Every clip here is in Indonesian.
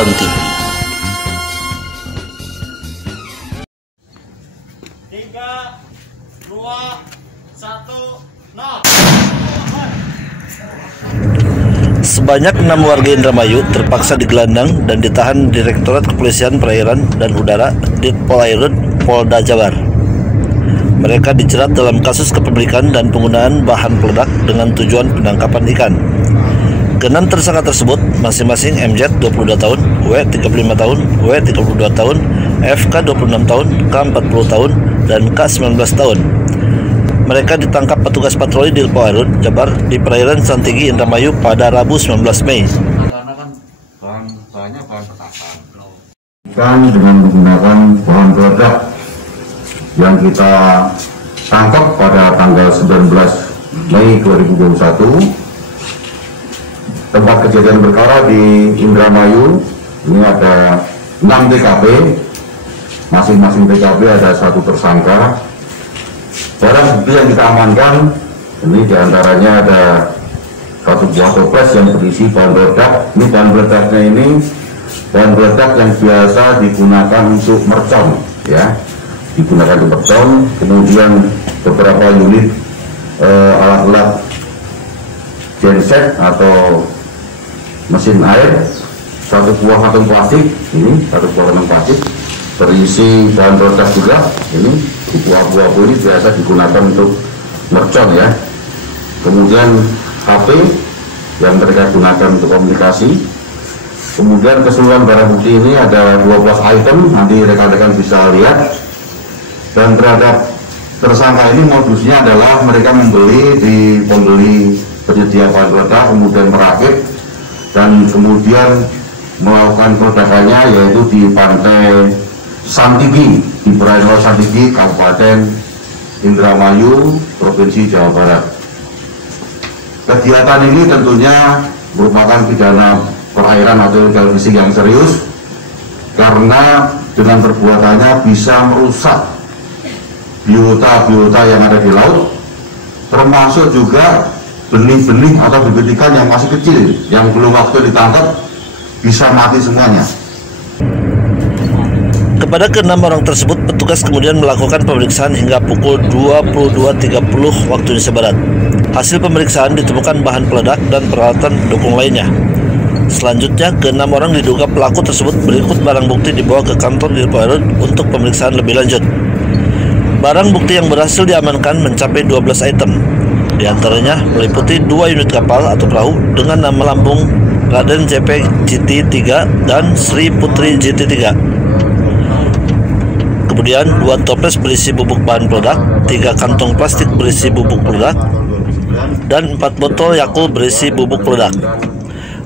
TV. 3, 2, 1, 0. Sebanyak 6 warga Indramayu terpaksa digelandang dan ditahan Direktorat Kepolisian Perairan dan Udara Ditpolairut Polda Jabar. Mereka dijerat dalam kasus kepemilikan dan penggunaan bahan peledak dengan tujuan penangkapan ikan. Keenam tersangka tersebut masing-masing MZ 22 tahun, W 35 tahun, W 32 tahun, FK 26 tahun, K 40 tahun, dan K 19 tahun. Mereka ditangkap petugas patroli Ditpolairut Jabar di perairan Santigi, Indramayu pada Rabu 19 Mei. Karena kan bahannya bahan petasan. Ikan dengan menggunakan bahan peledak yang kita tangkap pada tanggal 19 Mei 2021. Tempat kejadian perkara di Indramayu, ini ada 6 TKP, masing-masing TKP ada 1 tersangka. Barang bukti yang kita amankan, ini diantaranya ada 1 buah toples yang berisi bahan peledak. Ini bahan peledaknya ini bahan peledak yang biasa digunakan untuk mercon, ya, digunakan untuk mercon. Kemudian beberapa unit alat-alat genset atau mesin air, 1 buah kantong plastik, ini 1 buah kantong plastik berisi bahan peledak juga. Ini buah-buah ini biasa digunakan untuk mercon, ya. Kemudian HP yang mereka gunakan untuk komunikasi. Kemudian keseluruhan barang bukti ini ada 12 item, nanti rekan-rekan bisa lihat. Dan terhadap tersangka ini modusnya adalah mereka membeli di pembeli penyedia bahan peledak, kemudian merakit dan kemudian melakukan peledakannya yaitu di pantai Santigi, di perairan Santigi, Kabupaten Indramayu, Provinsi Jawa Barat. Kegiatan ini tentunya merupakan pidana perairan atau illegal fishing yang serius, karena dengan perbuatannya bisa merusak biota-biota yang ada di laut, termasuk juga benih-benih atau bibit ikan yang masih kecil, yang belum waktu ditangkap, bisa mati semuanya. Kepada ke-6 orang tersebut, petugas kemudian melakukan pemeriksaan hingga pukul 22.30 waktu Indonesia Barat. Hasil pemeriksaan ditemukan bahan peledak dan peralatan pendukung lainnya. Selanjutnya, ke-6 orang diduga pelaku tersebut berikut barang bukti dibawa ke kantor Ditpolairut untuk pemeriksaan lebih lanjut. Barang bukti yang berhasil diamankan mencapai 12 item. Di antaranya meliputi 2 unit kapal atau perahu dengan nama lambung Raden JP GT3 dan Sri Putri GT3. Kemudian 2 toples berisi bubuk bahan peledak, 3 kantong plastik berisi bubuk peledak, dan 4 botol Yakult berisi bubuk peledak.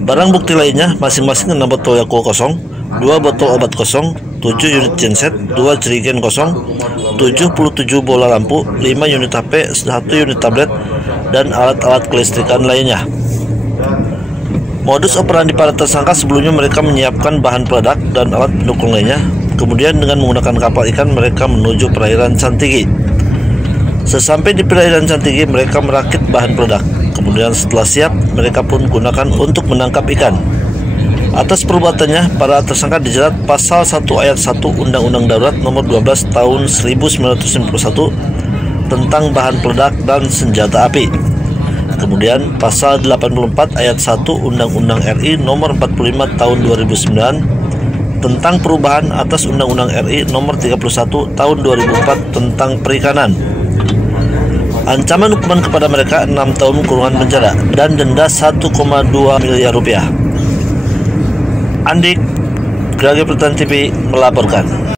Barang bukti lainnya masing-masing 6 botol Yakult kosong, 2 botol obat kosong, 7 unit genset, 2 jerigen kosong, 77 bola lampu, 5 unit HP, 1 unit tablet, dan alat-alat kelistrikan lainnya. Modus operandi para tersangka sebelumnya mereka menyiapkan bahan peledak dan alat pendukung lainnya. Kemudian dengan menggunakan kapal ikan mereka menuju perairan Santigi. Sesampai di perairan Santigi mereka merakit bahan peledak. Kemudian setelah siap mereka pun gunakan untuk menangkap ikan. Atas perbuatannya para tersangka dijerat pasal 1 ayat 1 Undang-Undang Darurat nomor 12 tahun 1991 tentang bahan peledak dan senjata api. Kemudian pasal 84 ayat 1 Undang-Undang RI nomor 45 tahun 2009 tentang perubahan atas Undang-Undang RI nomor 31 tahun 2004 tentang perikanan. Ancaman hukuman kepada mereka 6 tahun kurungan penjara dan denda 1,2 miliar rupiah. Andik, Grage Pertan TV melaporkan.